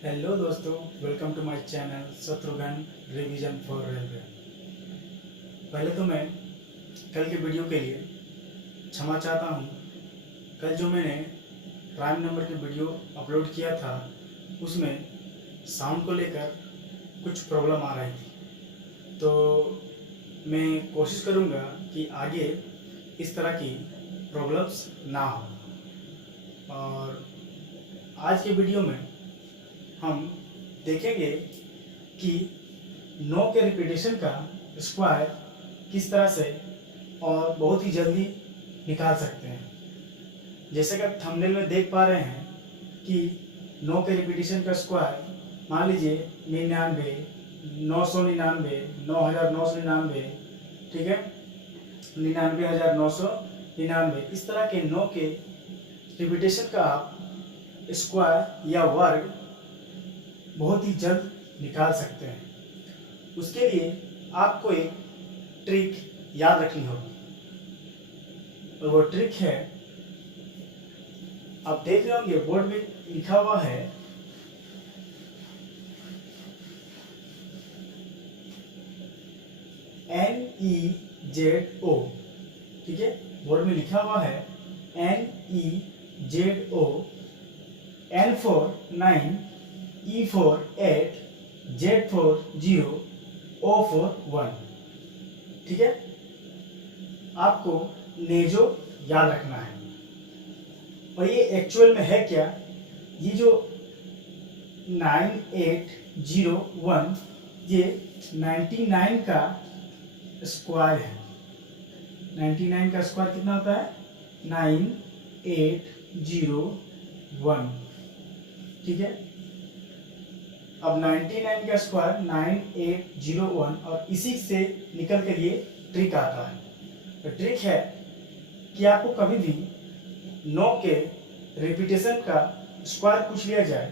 Hello दोस्तों, welcome to my channel Shatrughan revision for railway. पहले तो मैं कल के वीडियो के लिए क्षमा चाहता हूँ। कल जो मैंने प्राइम नंबर की वीडियो अपलोड किया था उसमें साउंड को लेकर कुछ प्रॉब्लम आ रही थी, तो मैं कोशिश करूँगा कि आगे इस तरह की प्रॉब्लम्स ना हो। और आज के वीडियो में हम देखेंगे कि 9 के रिपीटेशन का स्क्वायर किस तरह से और बहुत ही जल्दी निकाल सकते हैं। जैसे कि आप थंबनेल में देख पा रहे हैं कि 9 के रिपीटेशन का स्क्वायर मान लीजिए 99, 999, 9999, ठीक है, 99,999। इस तरह के 9 के रिपीटेशन का आप स्क्वायर या वर्ग बहुत ही जल्द निकाल सकते हैं। उसके लिए आपको एक ट्रिक याद रखनी होगी और वो ट्रिक है, आप देख रहे होंगे बोर्ड में लिखा हुआ है NEZO, ठीक है, बोर्ड में लिखा हुआ है NEZO, N for 9, E for 8, Z for 0, O for 1, ठीक है। आपको नेजो याद रखना है। और ये एक्चुअल में है क्या, ये जो 9801 ये 99 का स्क्वायर है। 99 का स्क्वायर कितना होता है? 9801, ठीक है। अब 99 का स्क्वायर 9801 और इसी से निकल कर ये ट्रिक आता है। तो ट्रिक है कि आपको कभी भी 9 के रिपीटेशन का स्क्वायर पूछ लिया जाए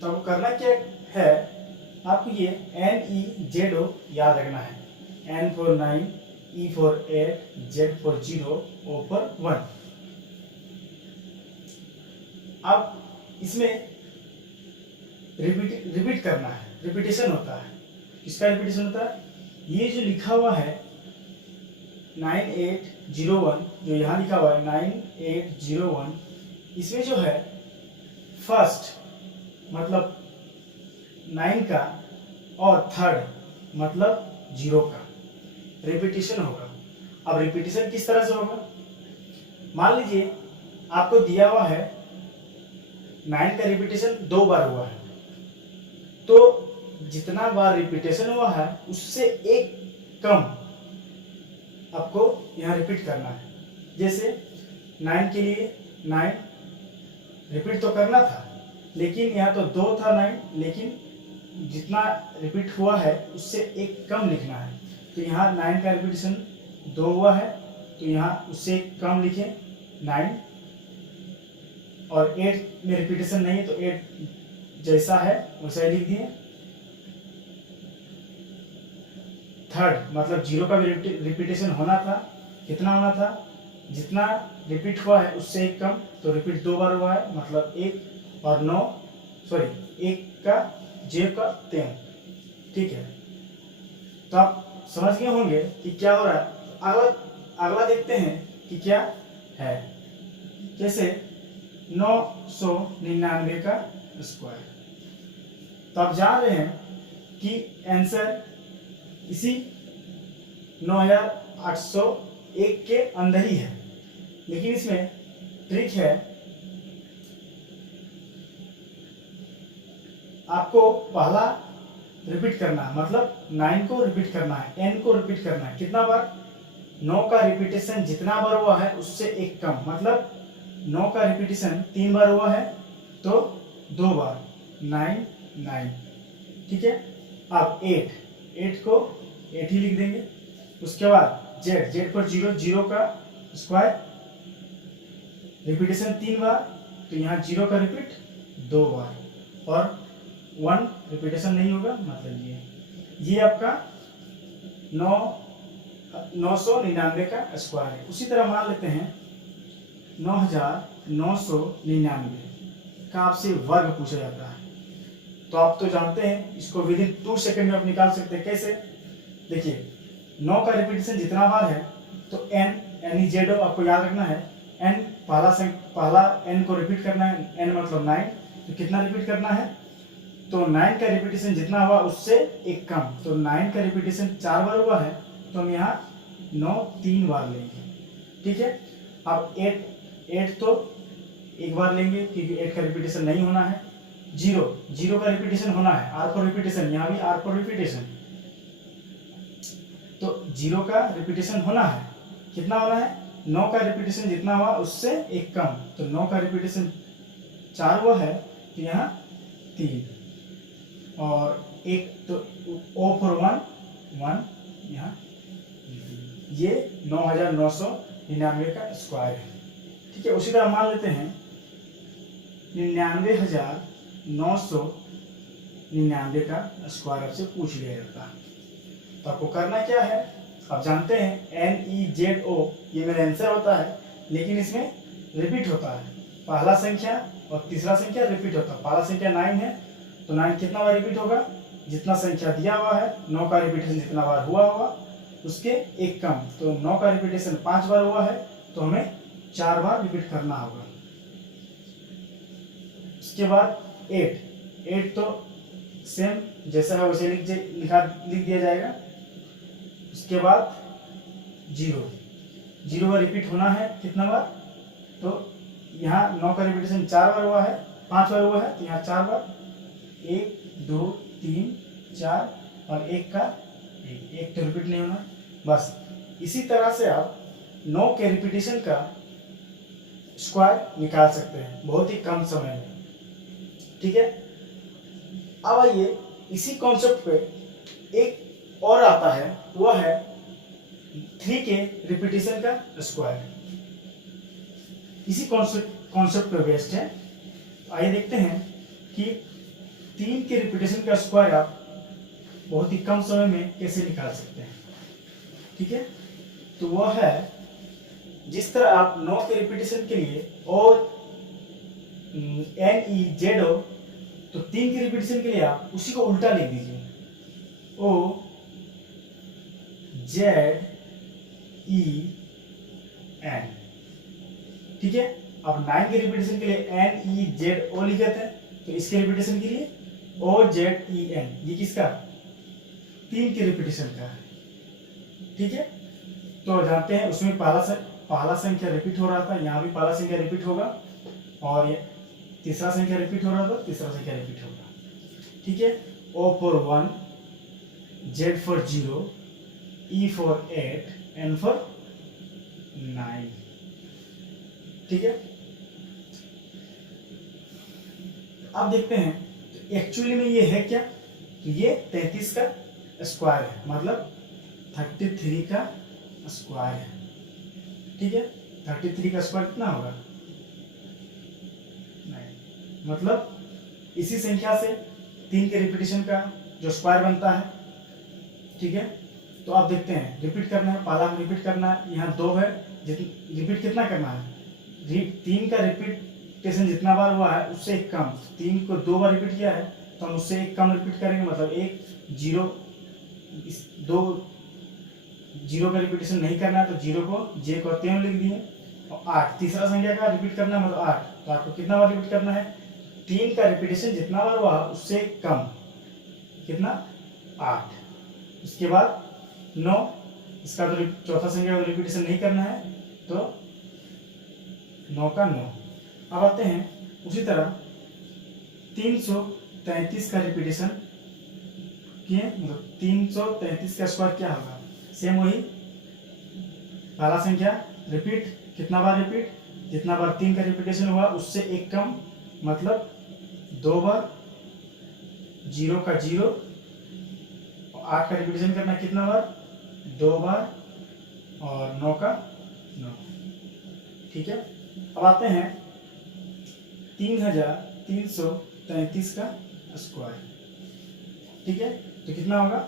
तो आपको करना क्या है, आपको ये NEZO याद रखना है। N for 9, E for 8, Z for 0, O for 1। अब इसमें रिपीट करना है, रिपीटेशन होता है। किसका रिपीटेशन होता है? ये जो लिखा हुआ है 9801, जो यहाँ लिखा हुआ है 9801, इसमें जो है फर्स्ट मतलब 9 का और थर्ड मतलब 0 का रिपीटेशन होगा। अब रिपीटेशन किस तरह से होगा? मान लीजिए आपको दिया हुआ है 9 का रिपीटेशन 2 बार हुआ है, तो जितना बार रिपीटेशन हुआ है उससे एक कम आपको यहाँ रिपीट करना है। जैसे 9 के लिए 9 रिपीट तो करना था, लेकिन यहाँ तो 2 था 9, लेकिन जितना रिपीट हुआ है उससे एक कम लिखना है। तो यहाँ 9 का रिपीटेशन 2 हुआ है, तो यहाँ उससे कम लिखें 9, और 8 में रिपीटेशन नहीं है तो 8 जैसा है वैसा ही लिख दिए। थर्ड मतलब 0 का भी रिपीटेशन होना था, कितना होना था? जितना रिपीट हुआ है उससे एक कम, तो रिपीट 2 बार हुआ है मतलब 1 और 9, सॉरी 1 का 0 का 3, ठीक है। तो आप समझ गए होंगे कि क्या हो रहा है। अगला देखते हैं कि क्या है। जैसे 999 का स्क्वायर, तो आप जान रहे हैं कि आंसर इसी 9801 के अंदर ही है, लेकिन इसमें ट्रिक है, आपको पहला रिपीट करना है, मतलब 9 को रिपीट करना है, n को रिपीट करना है। कितना बार? 9 का रिपीटेशन जितना बार हुआ है उससे एक कम, मतलब 9 का रिपीटेशन 3 बार हुआ है तो 2 बार 9 9, ठीक है। अब 8 को 8 ही लिख देंगे। उसके बाद Z पर 0, 0 का स्क्वायर रिपीटेशन 3 बार, तो यहाँ 0 का रिपीट 2 बार, और 1 रिपीटेशन नहीं होगा, मतलब ये आपका 999 का स्क्वायर है। उसी तरह मान लेते हैं 9,999 का आपसे वर्ग पूछा जाता है। तो आप तो जानते हैं इसको विद इन 2 सेकेंड में आप निकाल सकते हैं। कैसे? देखिए 9 का रिपीटेशन जितना बार है तो एन जेड आपको याद रखना है। एन पहला एन को रिपीट करना है, एन मतलब 9, तो कितना रिपीट करना है? तो 9 का रिपीटेशन जितना हुआ उससे एक कम, तो 9 का रिपीटेशन 4 बार हुआ है तो हम यहाँ 9 3 बार लेंगे। ठीक है। अब 8 तो एक बार लेंगे क्योंकि 8 का रिपीटेशन नहीं होना है। 0 का रिपीटेशन होना है, आर फॉर रिपीटेशन, यहाँ भी आर फॉर रिपीटेशन, तो 0 का रिपीटेशन होना है। कितना होना है? 9 का रिपीटेशन जितना हुआ उससे एक कम, तो 9 का रिपीटेशन 4 हुआ है तो यहाँ 3 और एक, तो O फॉर 1 यहाँ, ये 9999 का स्क्वायर है। ठीक है। उसी तरह मान लेते हैं 99,999 का स्क्वायर आपसे पूछ लिया जाता है, तो आपको करना क्या है? आप जानते हैं NEZO ये मेरा आंसर होता है, लेकिन इसमें रिपीट होता है। पहला संख्या और तीसरा संख्या रिपीट होता है। पहला संख्या 9 है तो 9 कितना बार रिपीट होगा? जितना संख्या दिया हुआ है। 9 का रिपीटेशन जितना बार हुआ होगा उसके एक कम, तो 9 का रिपीटेशन 5 बार हुआ है तो हमें 4 बार रिपीट करना होगा। उसके बाद 8 तो सेम जैसा है वैसे लिख दिया जाएगा। उसके बाद 0 बार रिपीट होना है, कितना बार? तो यहाँ 9 का रिपीटेशन 4 बार हुआ है, 5 बार हुआ है तो यहाँ 4 बार, 1 2 3 4 और एक तो रिपीट नहीं होना। बस इसी तरह से आप 9 के रिपीटेशन का स्क्वायर निकाल सकते हैं बहुत ही कम समय में। ठीक है। अब आइए इसी कॉन्सेप्ट पे एक और आता है, वह है 3 के रिपीटेशन का स्क्वायर। इसी कॉन्सेप्ट पे बेस्ड है। आइए देखते हैं कि 3 के रिपीटेशन का स्क्वायर आप बहुत ही कम समय में कैसे निकाल सकते हैं। ठीक है। तो वह है, जिस तरह आप 9 के रिपीटेशन के लिए और NEZO, तो 3 के रिपीटेशन के लिए आप उसी को उल्टा लिख दीजिए, OZEN। ठीक है। अब 9 के रिपीटेशन के लिए NEZO लिखे थे, तो इसके रिपीटेशन के लिए OZEN। ये किसका? 3 के रिपीटेशन का है। ठीक है। तो जानते हैं उसमें पहला संख्या रिपीट हो रहा था, यहाँ भी पहला संख्या रिपीट होगा और ये तीसरा संख्या रिपीट हो रहा था, तीसरा संख्या रिपीट होगा। ठीक है। O for 1, Z for 0, E for 8, N for 9। ठीक है। अब देखते हैं तो एक्चुअली में ये है क्या? तो ये 33 का स्क्वायर है, मतलब 33 का स्क्वायर है। ठीक है। 33 का स्क्वायर कितना होगा? 9। मतलब इसी संख्या से 3 के रिपीटेशन का जो स्क्वायर बनता है। ठीक है। तो आप देखते हैं रिपीट करना है, पहला रिपीट करना है, यहाँ 2 है, रिपीट कितना करना है? 3 का रिपीटेशन जितना बार हुआ है उससे एक कम, 3 को 2 बार रिपीट किया है तो हम उससे एक कम रिपीट करेंगे, मतलब 1 0 2 0 का रिपीटेशन नहीं करना है तो 0 को J को 3 लिख दिए। और 8 तीसरा संख्या का रिपीट करना है, मतलब 8, तो आपको कितना बार रिपीट करना है? 3 का रिपीटेशन जितना बार हुआ उससे कम, कितना? 8। उसके बाद 9, इसका तो चौथा संख्या का रिपीटेशन नहीं करना है तो 9 का 9। अब आते हैं उसी तरह 333 का रिपीटेशन किए, मतलब 333 का स्क्वायर क्या होगा? सेम वही, पहला संख्या रिपीट, कितना बार रिपीट? जितना बार 3 का रिपीटेशन हुआ उससे एक कम, मतलब 2 बार, 0 का 0 और 8 का रिपीटेशन करना कितना बार? 2 बार और 9 का 9। ठीक है। अब आते हैं 3333 का स्क्वायर। ठीक है। तो कितना होगा?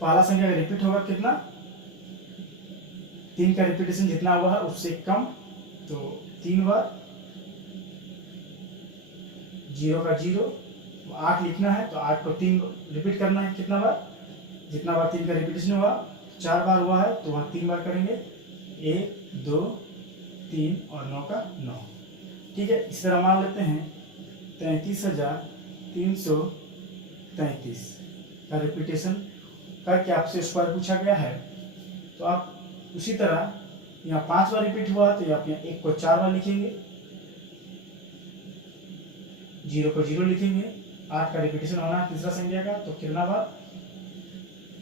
पहला संख्या का रिपीट होगा, कितना? 3 का रिपीटेशन जितना हुआ है उससे कम, तो 3 बार, 0 का 0, 8 लिखना है तो 8 को 3 रिपीट करना है। कितना बार? जितना बार 3 का रिपीटेशन हुआ, 4 बार हुआ है तो वह 3 बार करेंगे। 1 2 3 और 9 का 9। ठीक है, इस तरह मान लेते हैं 33,333 का रिपीटेशन करके आपसे स्क्वायर पूछा गया है। तो आप उसी तरह यहाँ 5 बार रिपीट हुआ तो आप यहाँ 1 को 4 बार लिखेंगे, 0 को 0 लिखेंगे। 8 का रिपीटेशन होना है तीसरा संख्या का, तो कितना बार?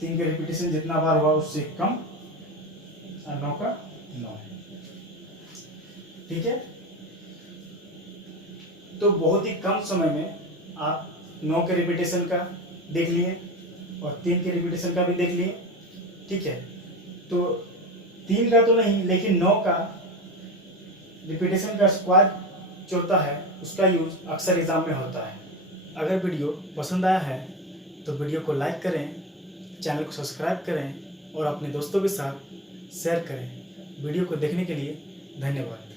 3 का रिपीटेशन जितना बार हुआ उससे कम, और 9 का 9। ठीक है, तो बहुत ही कम समय में आप 9 के रिपीटेशन का देख लिए और 3 के रिपीटेशन का भी देख लिए। ठीक है, तो 3 का तो नहीं, लेकिन 9 का रिपीटेशन का स्क्वायर जो होता है उसका यूज अक्सर एग्जाम में होता है। अगर वीडियो पसंद आया है तो वीडियो को लाइक करें, चैनल को सब्सक्राइब करें और अपने दोस्तों के साथ शेयर करें। वीडियो को देखने के लिए धन्यवाद।